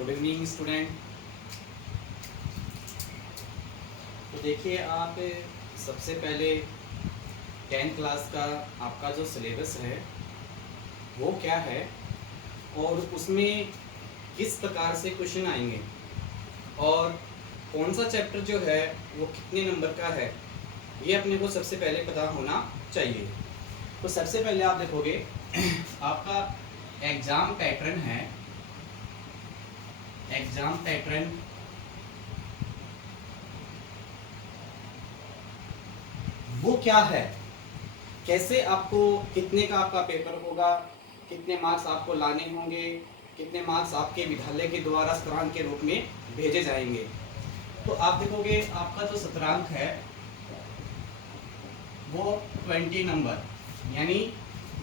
Good evening student. तो देखिए आप सबसे पहले 10th क्लास का आपका जो सिलेबस है वो क्या है और उसमें किस प्रकार से क्वेश्चन आएंगे और कौन सा चैप्टर जो है वो कितने नंबर का है, ये अपने को सबसे पहले पता होना चाहिए। तो सबसे पहले आप देखोगे आपका एग्ज़ाम पैटर्न है। एग्ज़ाम पैटर्न वो क्या है, कैसे आपको कितने का आपका पेपर होगा, कितने मार्क्स आपको लाने होंगे, कितने मार्क्स आपके विद्यालय के द्वारा सत्रांक के रूप में भेजे जाएंगे। तो आप देखोगे आपका जो सत्रांक है वो 20 नंबर यानी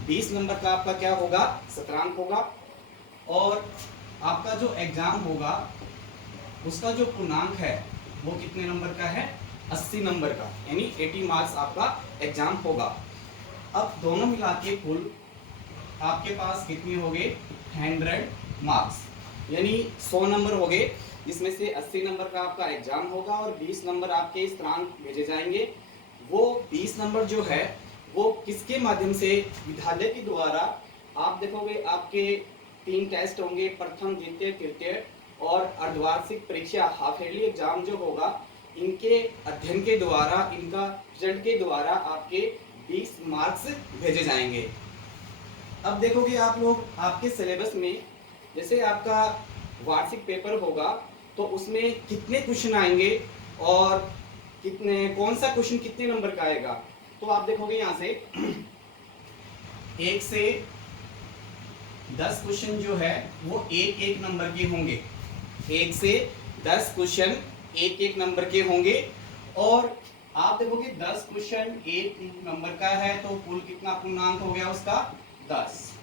20 नंबर का आपका क्या होगा, सत्रांक होगा। और आपका जो एग्जाम होगा उसका जो पूर्णांक है वो कितने नंबर का है, 80 नंबर का, यानी 80 मार्क्स आपका एग्जाम होगा। अब दोनों मिला के कुल आपके पास कितने हो गए, 100 मार्क्स, यानी 100 नंबर हो गए, जिसमें से 80 नंबर का आपका एग्जाम होगा और 20 नंबर आपके सत्रांक भेजे जाएंगे। वो 20 नंबर जो है वो किसके माध्यम से, विद्यालय के द्वारा। आप देखोगे आपके 3 टेस्ट होंगे, प्रथम द्वितीय तृतीय और अर्धवार्षिक परीक्षा हाफ ईयरली एग्जाम जो होगा, इनके अध्ययन के द्वारा, इनका रिजल्ट के द्वारा आपके 20 मार्क्स भेजे जाएंगे। अब देखोगे आप लोग आपके सिलेबस में, जैसे आपका वार्षिक पेपर होगा तो उसमें कितने क्वेश्चन आएंगे और कितने, कौन सा क्वेश्चन कितने नंबर का आएगा। तो आप देखोगे यहाँ से 1 से 10 क्वेश्चन जो है वो एक एक नंबर के होंगे। 1 से 10 क्वेश्चन एक एक नंबर के होंगे। और आप देखोगे 10 क्वेश्चन एक नंबर का है तो कुल कितना पूर्णांक हो गया उसका, 10।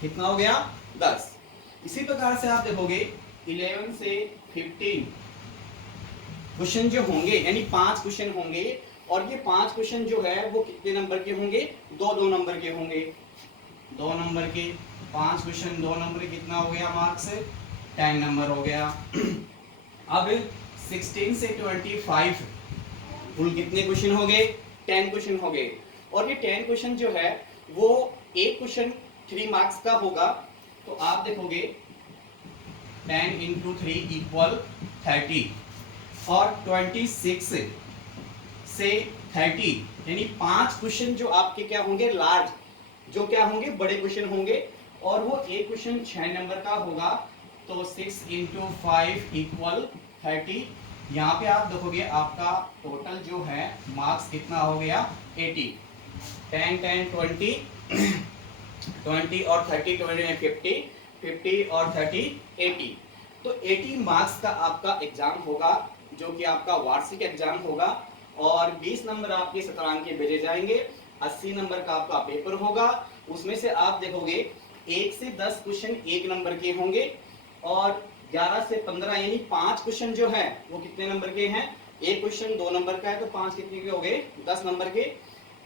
कितना हो गया, 10। इसी प्रकार से आप देखोगे 11 से 15 क्वेश्चन जो होंगे, यानी 5 क्वेश्चन होंगे और ये 5 क्वेश्चन जो है वो कितने नंबर के होंगे, 2-2 नंबर के होंगे। 2 नंबर के 5 क्वेश्चन 2 नंबर कितना हो गया, मार्क्स 10 नंबर हो गया। अब 16 से 25 कुल कितने क्वेश्चन हो गए, 10 क्वेश्चन हो गए। और ये 10 क्वेश्चन जो है वो एक क्वेश्चन 3 मार्क्स का होगा। तो आप देखोगे 10 इंटू 3 इक्वल 30 और 26 से 30 यानी 5 क्वेश्चन जो आपके क्या होंगे, लार्ज, जो क्या होंगे, बड़े क्वेश्चन होंगे। और वो एक क्वेश्चन 6 नंबर का होगा। तो 6 इंटू 5 इक्वल 30। यहाँ पे आप देखोगे आपका टोटल जो है मार्क्स कितना हो गया, 80। 10 10 20 20 और 30 20 50 50 और 30 80। तो 80 मार्क्स का आपका एग्जाम होगा, जो कि आपका वार्षिक एग्जाम होगा। और 20 नंबर आपके सत्रांक के भेजे जाएंगे। 80 नंबर का आपका पेपर होगा। उसमें से आप देखोगे 1 से 10 क्वेश्चन 1 नंबर के होंगे और 11 से 15 यानी 5 क्वेश्चन जो है वो कितने नंबर के हैं, एक क्वेश्चन 2 नंबर का है तो 5 कितने के हो गए, 10 नंबर के।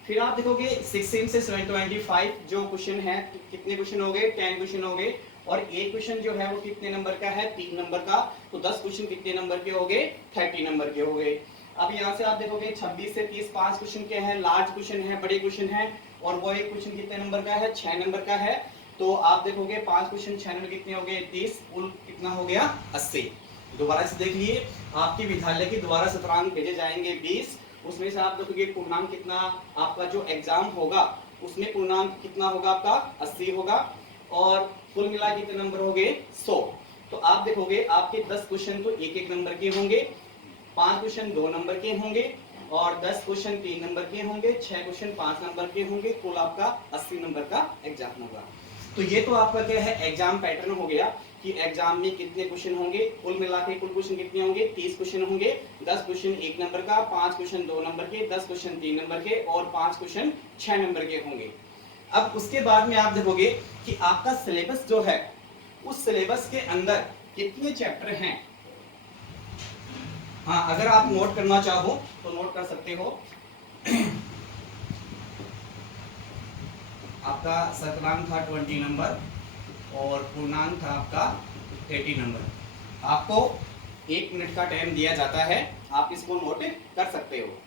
फिर आप देखोगे 16 से 25 जो क्वेश्चन है, कितने क्वेश्चन हो गए, 10 क्वेश्चन हो गए। और एक क्वेश्चन जो है वो कितने नंबर का है, 3 नंबर का। तो 10 क्वेश्चन कितने नंबर के हो गए, 30 नंबर के हो गए। अब यहाँ से आप देखोगे 26 से 30 5 क्वेश्चन के हैं, लार्ज क्वेश्चन है, बड़े क्वेश्चन है। और वो एक क्वेश्चन कितने नंबर का है, 6 नंबर का है। तो आप देखोगे 5 क्वेश्चन 6 नंबर कितने हो गए, 30, कुल कितना हो गया, 80। दोबारा से देख लिए, आपके विद्यालय के द्वारा सत्रांक भेजे जाएंगे 20। उसमें से आप देखोगे पूर्णांक कितना, आपका जो एग्जाम होगा उसमें पूर्णांक कितना होगा आपका, 80 होगा। और कुल मिला के कितने नंबर हो गए, 100। तो आप देखोगे आपके 10 क्वेश्चन तो एक एक नंबर के होंगे, 5 क्वेश्चन 2 नंबर के होंगे और 10 क्वेश्चन 3 नंबर के होंगे, 6 क्वेश्चन 5 नंबर के होंगे। कुल आपका 80 नंबर का एग्जाम होगा। तो ये तो आपका क्या है, एग्जाम पैटर्न हो गया कि एग्जाम में कितने क्वेश्चन होंगे। कुल मिला के कुल क्वेश्चन कितने होंगे, 30 क्वेश्चन होंगे। 10 क्वेश्चन 1 नंबर का, 5 क्वेश्चन 2 नंबर के, 10 क्वेश्चन 3 नंबर के और 5 क्वेश्चन 6 नंबर के होंगे। अब उसके बाद में आप देखोगे कि आपका सिलेबस जो है, उस सिलेबस के अंदर कितने चैप्टर हैं। हाँ, अगर आप नोट करना चाहो तो नोट कर सकते हो। आपका सत्रांक था 20 नंबर और पूर्णांक था आपका 80 नंबर। आपको 1 मिनट का टाइम दिया जाता है, आप इसको नोट कर सकते हो।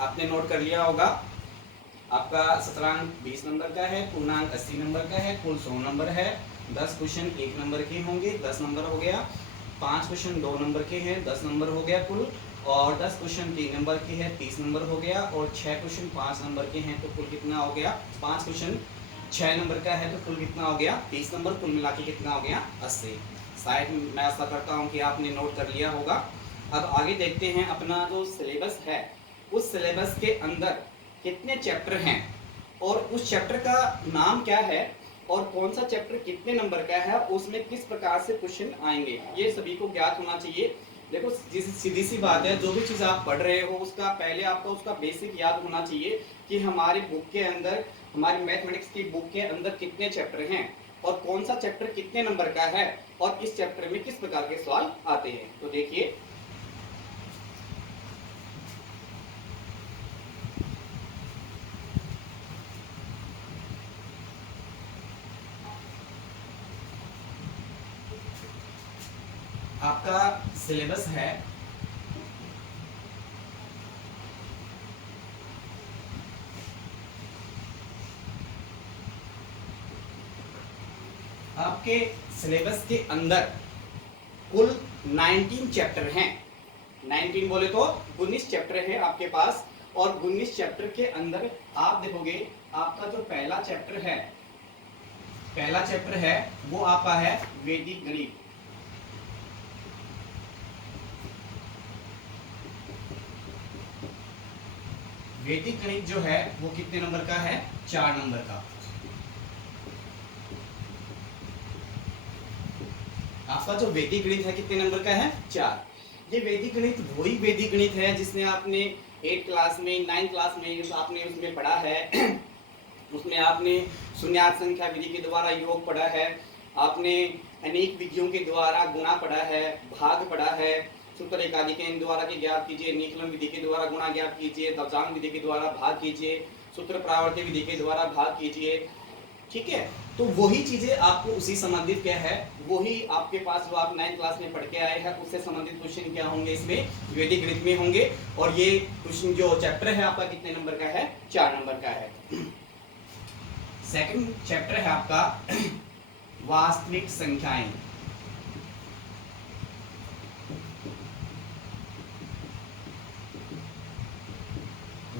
आपने नोट कर लिया होगा। आपका शतरंज 20 नंबर का है, पूर्णांक 80 नंबर का है, कुल 100 नंबर है। 10 क्वेश्चन 1 नंबर के होंगे, 10 नंबर हो गया। 5 क्वेश्चन 2 नंबर के हैं, 10 नंबर हो गया कुल। और 10 क्वेश्चन 3 नंबर के हैं, 30 नंबर हो गया। और 6 क्वेश्चन 5 नंबर के हैं, तो कुल कितना हो गया? 5 क्वेश्चन 6 नंबर का है, तो कुल कितना हो गया? 30 नंबर। कुल मिला के कितना हो गया? 80। शायद मैं ऐसा करता हूँ कि आपने नोट कर लिया होगा। अब आगे देखते हैं, अपना जो सिलेबस है उस सिलेबस के अंदर कितने चैप्टर हैं और उस चैप्टर का नाम क्या है और कौन सा चैप्टर कितने नंबर का है, उसमें किस प्रकार से क्वेश्चन आएंगे, ये सभी को ज्ञात होना चाहिए। देखो सीधी सी बात है, जो भी चीज़ आप पढ़ रहे हो उसका पहले आपको उसका बेसिक याद होना चाहिए कि हमारी बुक के अंदर, हमारी मैथमेटिक्स की बुक के अंदर कितने चैप्टर हैं और कौन सा चैप्टर कितने नंबर का है और इस चैप्टर में किस प्रकार के सवाल आते हैं। तो देखिए, आपका सिलेबस है आपके सिलेबस के अंदर कुल 19 चैप्टर हैं। 19 बोले तो 19 चैप्टर है आपके पास। और 19 चैप्टर के अंदर आप देखोगे, आपका जो पहला चैप्टर है वो आपका है वैदिक गणित। वैदिक गणित जो है वो कितने नंबर का है? 4 नंबर का। आपका जो वैदिक गणित है कितने नंबर का है? 4। ये वैदिक गणित वही वैदिक गणित है जिसने आपने 8 क्लास में, 9 क्लास में आपने उसमें पढ़ा है। उसमें आपने शून्यार्थ संख्या विधि के द्वारा योग पढ़ा है, आपने अनेक विधियों के द्वारा गुणा पढ़ा है, भाग पढ़ा है, सूत्र एकादि के द्वारा के ज्ञात कीजिए, निकलन विधि के द्वारा गुणा ज्ञात कीजिए, दवजांग विधि के द्वारा भाग कीजिए, सूत्र प्रावर्ती विधि के द्वारा भाग कीजिए। ठीक है, तो वही चीजें आपको उसी संबंधित क्या है, वही आपके पास जो आप 9th क्लास में पढ़ के आए हैं उससे संबंधित क्वेश्चन क्या होंगे, इसमें वैदिक गणित में होंगे। और ये क्वेश्चन जो चैप्टर है आपका कितने नंबर का है? 4 नंबर का है। सेकंड चैप्टर है आपका वास्तविक संख्याएं।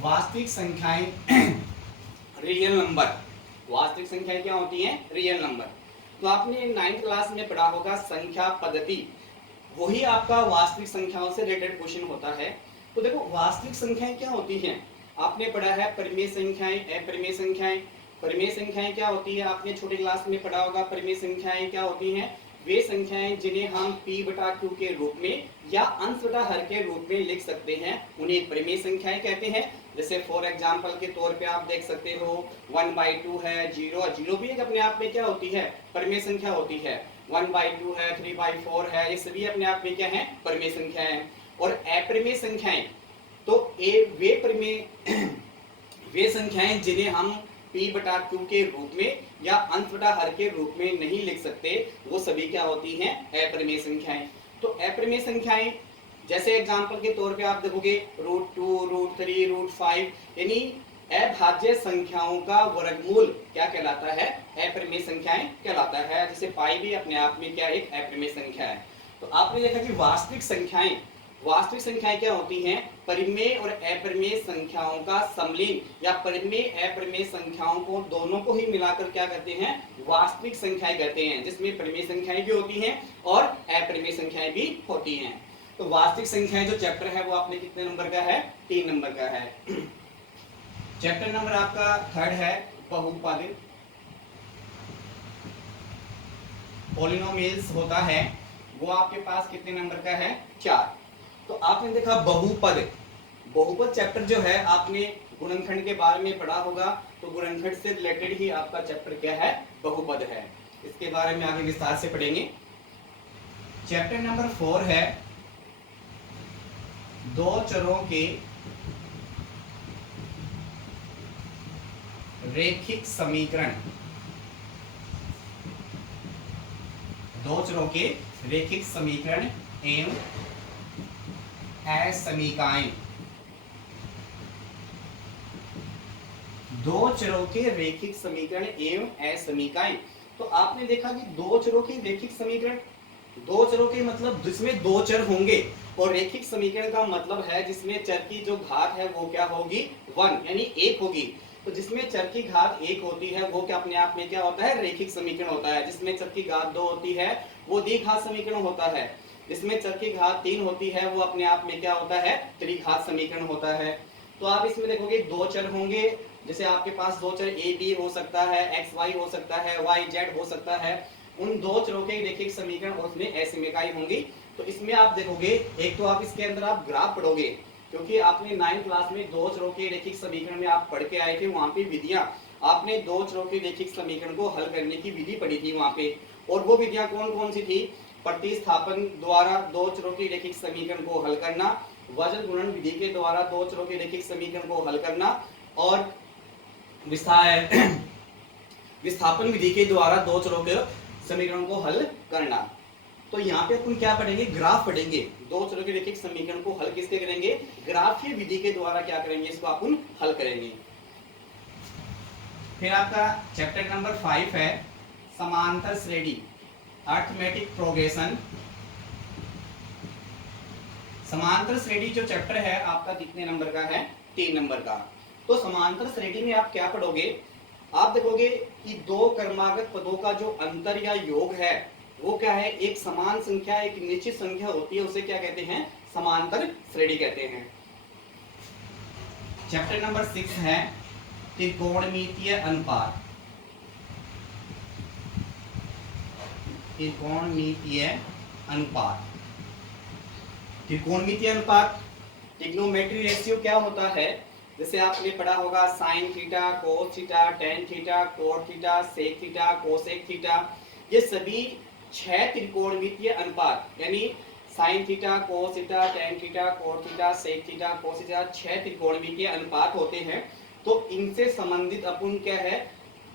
वास्तविक संख्याएं रियल नंबर। वास्तविक संख्याएं क्या होती हैं? Real number. तो आपने 9th क्लास में पढ़ा होगा संख्या पद्धति, वही आपका वास्तविक संख्याओं से रिलेटेड क्वेश्चन होता है। तो देखो, वास्तविक संख्याएं क्या होती हैं? आपने पढ़ा है परिमेय संख्याएं, अपरिमेय संख्याएं। परिमेय संख्याएं क्या होती है? आपने छोटी क्लास में पढ़ा होगा। परिमेय संख्याएं क्या होती हैं? वे संख्याएं जिन्हें हम p/q के रूप में या अंश बटा हर के रूप में लिख सकते हैं, उन्हें परिमेय संख्याएं कहते हैं। जैसे फॉर एग्जांपल के तौर पे आप देख सकते हो 1/2 है, 0 भी एक अपने आप में क्या होती है? परिमेय संख्या होती है। 1/2 है, 3/4 है, ये सभी अपने आप में क्या है? परिमेय संख्याएं। और अपरिमेय संख्याएं, तो वे संख्याएं जिन्हें हम p/q के रूप में या अंश बटा हर के रूप में नहीं लिख सकते, वो सभी क्या होती हैं? अपरिमेय संख्याएं। तो अपरिमेय संख्याएं जैसे एग्जांपल के तौर पे आप देखोगे √2, √3, √5, यानी अभाज्य संख्याओं का वर्गमूल क्या कहलाता है? अपरिमेय संख्याएं कहलाता है। जैसे पाई भी अपने आप में क्या एक अपरिमेय संख्या है। तो आपने देखा कि वास्तविक संख्याएं क्या होती हैं? परिमेय और अपरिमेय संख्याओं का समलीन या परिमेय अपरिमेय संख्याओं को दोनों को ही मिलाकर क्या कहते हैं? वास्तविक संख्याएं कहते हैं, जिसमें परिमेय संख्याएं भी होती हैं और अपरिमेय संख्याएं भी होती हैं। तो वास्तविक संख्याएं जो चैप्टर है वो आपने कितने नंबर का है, 3 नंबर का है। चैप्टर नंबर आपका 3 है बहुपद, पॉलिनोमियल्स होता है, वो आपके पास कितने नंबर का है, 4। तो आपने देखा बहुपद, बहुपद चैप्टर जो है आपने गुणनखंड के बारे में पढ़ा होगा, तो गुणनखंड से रिलेटेड ही आपका चैप्टर क्या है, बहुपद है। इसके बारे में आगे विस्तार से पढ़ेंगे। चैप्टर नंबर 4 है दो चरों के रेखिक समीकरण, दो चरों के रेखिक समीकरण एवं असमीकाएं, दो चरों के रेखिक समीकरण एवं असमीकाएं। तो आपने देखा कि दो चरों के रेखिक समीकरण, दो चरों के मतलब जिसमें दो चर होंगे, और रेखिक समीकरण का मतलब है जिसमें चर की जो घात है वो क्या होगी, 1 यानी 1 होगी। तो जिसमें चर की घात 1 होती है वो क्या अपने आप में क्या होता है, रेखिक समीकरण होता है। जिसमें चर की घात 2 होती है वो द्विघात समीकरण होता है। जिसमें चर की घात 3 होती है वो अपने आप में क्या होता है, त्रिघात समीकरण होता है। तो आप इसमें देखोगे दो चर होंगे, जैसे आपके पास दो चर ए बी हो सकता है, एक्स वाई हो सकता है, वाई जेड हो सकता है। उन दो चरों के रेखिक समीकरण और उसमें असमीकाएं होंगी। तो इसमें आप देखोगे, एक तो आप इसके अंदर आप ग्राफ पढ़ोगे, क्योंकि आपने 9th क्लास में दो चरों के रेखिक समीकरण में आप पढ़ के आए थे, वहां पे विधियां आपने दो चरों के रेखिक समीकरण को हल करने की विधि पढ़ी थी वहां पे। और वो विधियां कौन कौन सी थी, प्रतिस्थापन द्वारा दो चरों के रेखिक समीकरण को हल करना, वजन गुणन विधि के द्वारा दो चरों के रेखिक समीकरण को हल करना, और विस्थापन विधि के द्वारा दो चरों के समीकरण को हल करना। तो यहाँ पे अपन क्या पढ़ेंगे, ग्राफ पढ़ेंगे। दो चरों के रेखिक समीकरण को हल किसके करेंगे, ग्राफीय विधि के द्वारा क्या करेंगे, इसको अपन हल करेंगे। फिर आपका चैप्टर नंबर 5 है समांतर श्रेणी, अरिथमेटिक प्रोग्रेशन। समांतर श्रेणी जो चैप्टर है आपका कितने नंबर का है, 3 नंबर का। तो समांतर श्रेणी में आप क्या पढ़ोगे, आप देखोगे कि दो क्रमागत पदों का जो अंतर या योग है वो क्या है, एक समान संख्या एक निश्चित संख्या होती है, उसे क्या कहते हैं, समांतर श्रेणी कहते हैं। चैप्टर नंबर 6 है त्रिकोणमितीय अनुपात, त्रिकोणमितीय अनुपात। त्रिकोणमितीय अनुपात, ट्रिग्नोमेट्री रेशियो क्या होता है, जैसे आपने पढ़ा होगा sine theta, cos theta, tan theta, cot theta, sec theta, cosec theta, ये सभी 6 त्रिकोणमितीय अनुपात, यानी sine theta, cos theta, tan theta, cot theta, sec theta, cos theta, 6 त्रिकोणमितीय अनुपात होते हैं। तो इनसे संबंधित अपन क्या है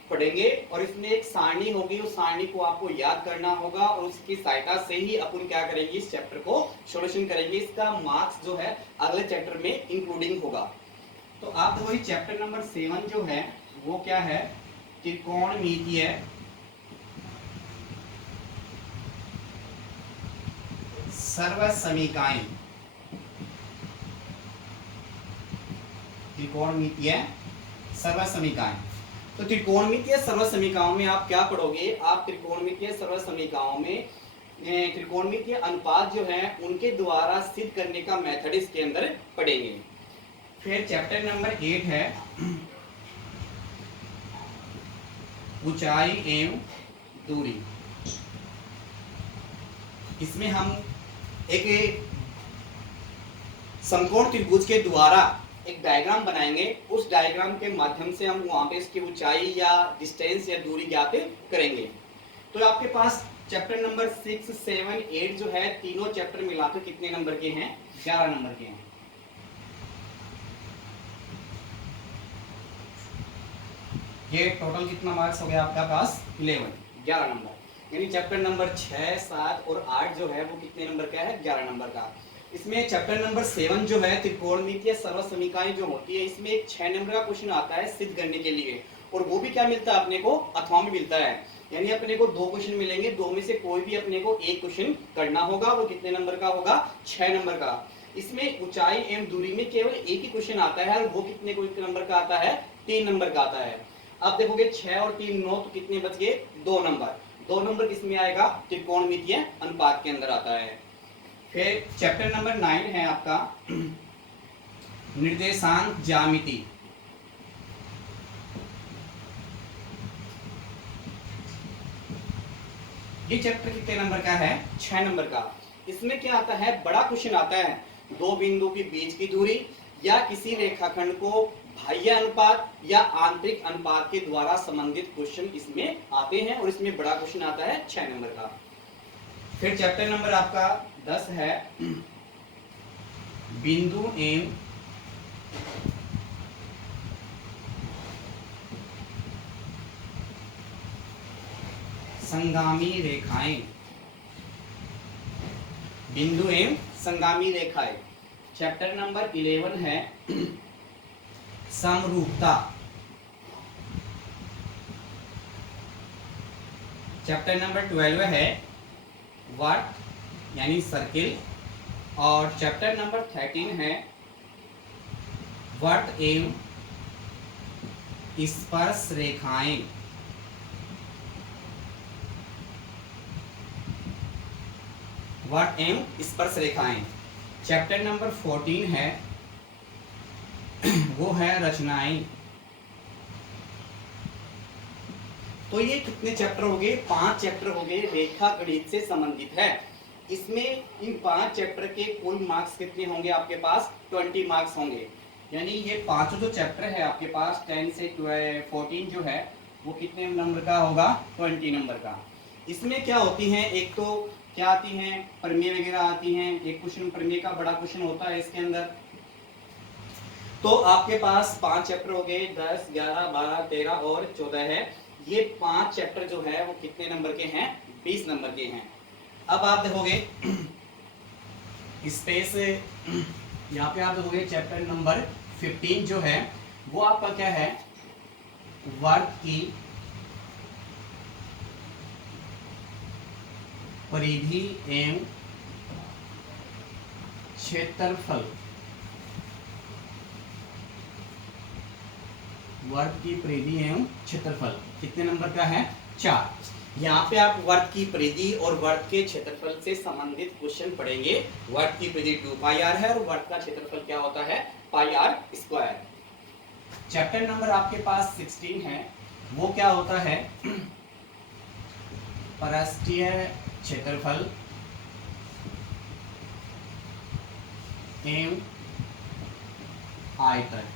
पढ़ेंगे, और इसमें एक सारणी होगी, उस सारणी को आपको याद करना होगा, और उसकी सहायता से ही अपन क्या करेंगे, इस चैप्टर को सॉल्यूशन करेंगे। इसका मार्क्स जो है अगले चैप्टर में इंक्लूडिंग होगा। तो आप देखो चैप्टर नंबर 7 जो है वो क्या है, त्रिकोणमितीय सर्वसमीकाएं, त्रिकोणमितीय सर्वसमीकाएं। तो त्रिकोणमितीय सर्वसमीकाओं में आप क्या पढ़ोगे, आप त्रिकोणमितीय सर्वसमीकाओं में त्रिकोणमितीय अनुपात जो है उनके द्वारा सिद्ध करने का मेथड इसके अंदर पढ़ेंगे। फिर चैप्टर नंबर 8 है ऊंचाई एवं दूरी। इसमें हम एक समकोण त्रिभुज के द्वारा एक डायग्राम बनाएंगे, उस डायग्राम के माध्यम से हम वहां पे इसकी ऊंचाई या डिस्टेंस या दूरी ज्ञात करेंगे। तो आपके पास चैप्टर नंबर 6, 7, 8 जो है तीनों चैप्टर मिलाकर कितने नंबर के हैं, 11 नंबर के हैं। ये टोटल कितना मार्क्स हो गया आपका पास, 11 नंबर। यानी चैप्टर नंबर 6, 7 और 8 जो है वो कितने नंबर का है, 11 नंबर का। इसमें चैप्टर नंबर 7 जो है त्रिकोणमितीय सर्वसमीकाएं जो होती है, इसमें एक 6 नंबर का क्वेश्चन आता है सिद्ध करने के लिए, और वो भी क्या मिलता है अपने को, अथवा में मिलता है। यानी अपने को 2 क्वेश्चन मिलेंगे, 2 में से कोई भी अपने को एक क्वेश्चन करना होगा, वो कितने नंबर का होगा, 6 नंबर का। इसमें ऊंचाई एवं दूरी में केवल एक ही क्वेश्चन आता है, और वो कितने नंबर का आता है, 3 नंबर का आता है। अब देखोगे 6 और 3 9, तो कितने बच गए, 2 नंबर। 2 नंबर किसमें आएगा, त्रिकोणमितीय अनुपात के अंदर आता है। फिर चैप्टर नंबर 9 है आपका निर्देशांक ज्यामिति। ये चैप्टर कितने नंबर का है? 6 नंबर का। इसमें क्या आता है? बड़ा क्वेश्चन आता है, दो बिंदु के बीच की दूरी या किसी रेखाखंड को बाह्य अनुपात या आंतरिक अनुपात के द्वारा संबंधित क्वेश्चन इसमें आते हैं और इसमें बड़ा क्वेश्चन आता है 6 नंबर का। फिर चैप्टर नंबर आपका 10 है बिंदु एवं संगामी रेखाएं। बिंदु एवं संगामी रेखाएं। चैप्टर नंबर 11 है समरूपता। चैप्टर नंबर 12 है वर्त यानी सर्किल। और चैप्टर नंबर 13 है वर्त एवं स्पर्श रेखाएं। वर्त एवं स्पर्श रेखाएं। चैप्टर नंबर 14 है वो है रचनाएं। तो ये कितने चैप्टर हो गए? 5 चैप्टर हो गए, रेखा गणित से संबंधित है। इसमें इन 5 चैप्टर के कुल मार्क्स कितने होंगे आपके पास? 20 मार्क्स होंगे। यानी ये पांचों जो चैप्टर है आपके पास 10 से 14 जो है वो कितने नंबर का होगा? 20 नंबर का। इसमें क्या होती हैं? एक तो क्या आती हैं? प्रमेय वगैरह आती हैं। एक क्वेश्चन प्रमेय का बड़ा क्वेश्चन होता है इसके अंदर। तो आपके पास 5 चैप्टर हो गए, 10, 11, 12, 13 और 14 है। ये 5 चैप्टर जो है वो कितने नंबर के हैं? 20 नंबर के हैं। अब आप देखोगे स्पेस, यहाँ पे आप देखोगे चैप्टर नंबर 15 जो है वो आपका क्या है? वर्ग की परिधि एवं क्षेत्रफल। वर्ग की परिधि एवं क्षेत्रफल कितने नंबर का है? 4। यहाँ पे आप वर्ग की परिधि और वर्ग के क्षेत्रफल से संबंधित क्वेश्चन पढ़ेंगे। वर्ग की परिधि 2πr है और वर्ग का क्षेत्रफल क्या होता है? πr²। चैप्टर नंबर आपके पास 16 है, वो क्या होता है? पृष्ठीय क्षेत्रफल एवं आयतन।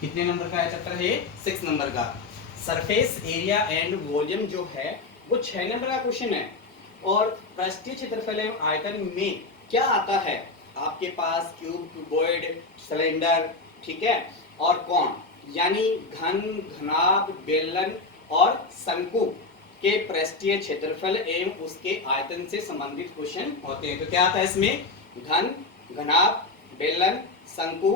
कितने नंबर का है चैप्टर है? 6 नंबर का। सरफेस एरिया एंड वॉल्यूम जो है वो 6 नंबर का क्वेश्चन है। और पृष्ठीय क्षेत्रफल एवं आयतन में क्या आता है आपके पास? क्यूब, क्यूबॉइड, सिलेंडर, ठीक है, और कौन, यानी घन, घनाभ, बेलन और शंकु के पृष्ठीय क्षेत्रफल एवं उसके आयतन से संबंधित क्वेश्चन होते हैं। तो क्या आता है इसमें? घन, घनाभ, बेलन, शंकु,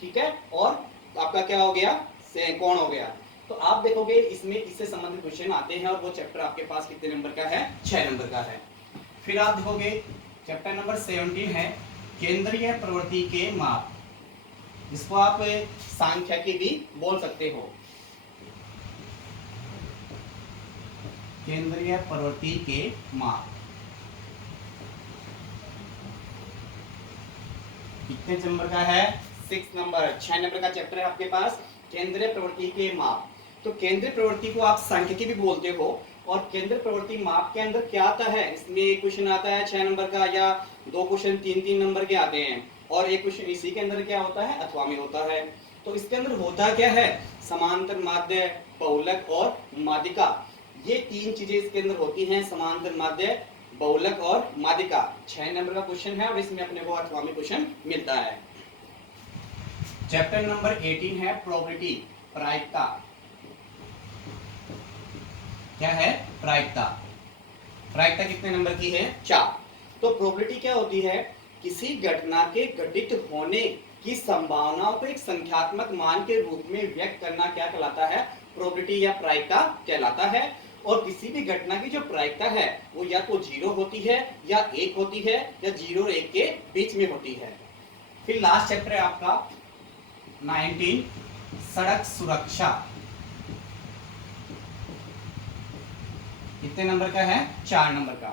ठीक है, और आपका क्या हो गया? कोण हो गया। तो आप देखोगे इसमें इससे संबंधित क्वेश्चन आते हैं और वो चैप्टर आपके पास कितने नंबर का है? 6 नंबर का है। फिर आप देखोगे चैप्टर नंबर 17 है केंद्रीय प्रवृत्ति के माप। इसको आप सांख्यिकी भी बोल सकते हो। केंद्रीय प्रवृत्ति के माप कितने नंबर का है? 6 नंबर। 6 नंबर का चैप्टर है आपके पास केंद्रीय प्रवृत्ति के माप। तो केंद्रीय प्रवृत्ति को आप सांख्यिकी भी बोलते हो। और केंद्रीय प्रवृत्ति माप के अंदर क्या आता है? इसमें एक क्वेश्चन आता है 6 नंबर का, या 2 क्वेश्चन 3-3 नंबर के आते हैं, और एक क्वेश्चन इसी के अंदर क्या होता है? अथवा में होता है। तो इसके अंदर होता क्या है? समांतर माध्य, बहुलक और माध्यिका। ये 3 चीजें इसके अंदर होती हैं, समांतर माध्य, बहुलक और माध्यिका। 6 नंबर का क्वेश्चन है और इसमें अपने को अथवा में क्वेश्चन मिलता है। चैप्टर नंबर 18 है प्रोबेबिलिटी, प्रायिकता। क्या है? प्रायिकता। प्रायिकता कितने नंबर की है? 4। तो प्रोबेबिलिटी क्या होती है? किसी घटना के घटित होने की संभावनाओं को एक संख्यात्मक मान के रूप में व्यक्त करना क्या कहलाता है? प्रोबेबिलिटी या प्रायिकता कहलाता है। और किसी भी घटना की जो प्रायिकता है वो या तो 0 होती है या 1 होती है या 0 और 1 के बीच में होती है। फिर लास्ट चैप्टर है आपका 19 सड़क सुरक्षा। कितने नंबर का है? 4 नंबर का।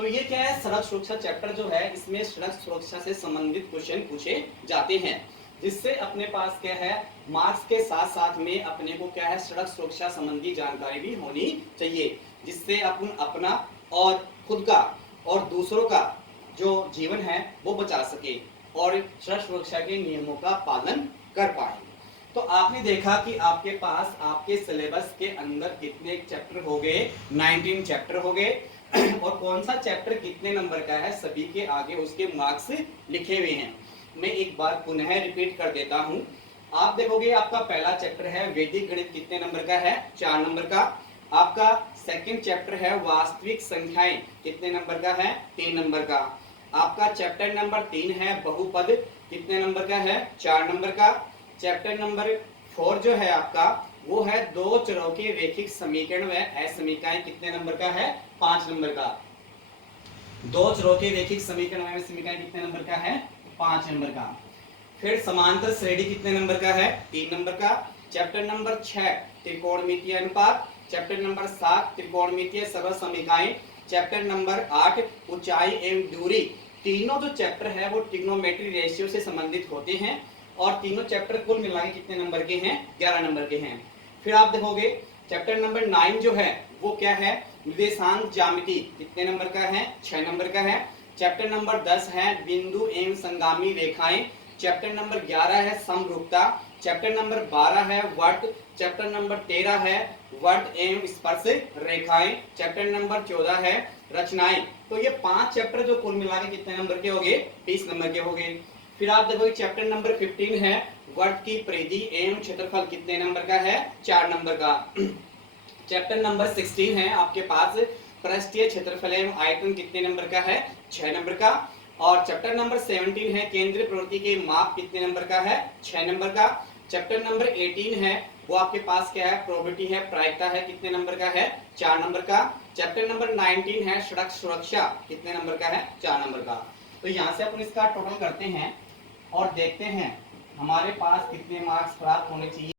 तो ये क्या है, सड़क सुरक्षा चैप्टर जो है इसमें सड़क सुरक्षा से संबंधित क्वेश्चन पूछे जाते हैं, जिससे अपने पास क्या है मार्क्स के साथ साथ में अपने को क्या है सड़क सुरक्षा संबंधी जानकारी भी होनी चाहिए, जिससे अपन अपना और खुद का और दूसरों का जो जीवन है वो बचा सके और सड़क सुरक्षा के नियमों का पालन कर पाए। तो आपने देखा कि आपके पास आपके सिलेबस के अंदर कितने चैप्टर हो गए, 19 चैप्टर हो गए और कौन सा चैप्टर कितने नंबर का है सभी के आगे उसके मार्क्स लिखे हुए हैं। मैं एक बार पुनः रिपीट कर देता हूं। आप देखोगे आपका पहला चैप्टर है वैदिक गणित, कितने नंबर का है, 4 नंबर का। आपका सेकंड चैप्टर है वास्तविक संख्याएं, कितने नंबर का है, 3 नंबर का। आपका चैप्टर नंबर 3 है बहुपद, कितने नंबर का है, 4 नंबर का। चैप्टर नंबर 4 जो है आपका वो है दो चरों के रैखिक समीकरण व असमीकाएं, कितने नंबर का है, 5 नंबर का। दो चरों के रैखिक समीकरण व समीकाएं कितने नंबर का है, 5 नंबर का। फिर समांतर श्रेणी कितने नंबर का है, 3 नंबर का। चैप्टर नंबर 6 त्रिकोणमितीय अनुपात। चैप्टर नंबर 7 त्रिकोणमितीय सरल समीकाएं। चैप्टर नंबर 8 ऊंचाई एवं दूरी। तीनों जो चैप्टर है वो ट्रिग्नोमेट्री रेशियो से संबंधित होते हैं और तीनों चैप्टर कुल मिला के कितने नंबर के हैं, 11 नंबर के हैं। फिर आप देखोगे चैप्टर नंबर 9 जो है वो क्या है, निर्देशांक ज्यामिति, कितने नंबर का है, 6 नंबर का है। चैप्टर नंबर 10 है बिंदु एवं संगामी रेखाएं। चैप्टर नंबर 11 है समरूपता। चैप्टर नंबर 12 है वर्त। चैप्टर नंबर 13 है वर्त एवं स्पर्श रेखाएं। चैप्टर नंबर 14 है रचनाएं। तो ये 5 चैप्टर जो कुल मिला के कितने नंबर के हो गए, 30 नंबर के हो गए। फिर आप देखोगे चैप्टर नंबर 15 है वर्त की परिधि एवं क्षेत्रफल, कितने नंबर का है, 4 नंबर का। चैप्टर नंबर 16 है आपके पास पृष्ठीय क्षेत्रफल एवं आयतन, कितने नंबर का है, 6 नंबर का। और चैप्टर नंबर 17 है केंद्रीय प्रवृत्ति के माप, कितने नंबर का है, 6 नंबर का। चैप्टर नंबर 18 है वो आपके पास क्या है, प्रोबेबिलिटी है, प्रायिकता है, कितने नंबर का है, 4 नंबर का। चैप्टर नंबर 19 है सड़क सुरक्षा, कितने नंबर का है, 4 नंबर का। तो यहाँ से अपन इसका टोटल करते हैं और देखते हैं हमारे पास कितने मार्क्स प्राप्त होने चाहिए।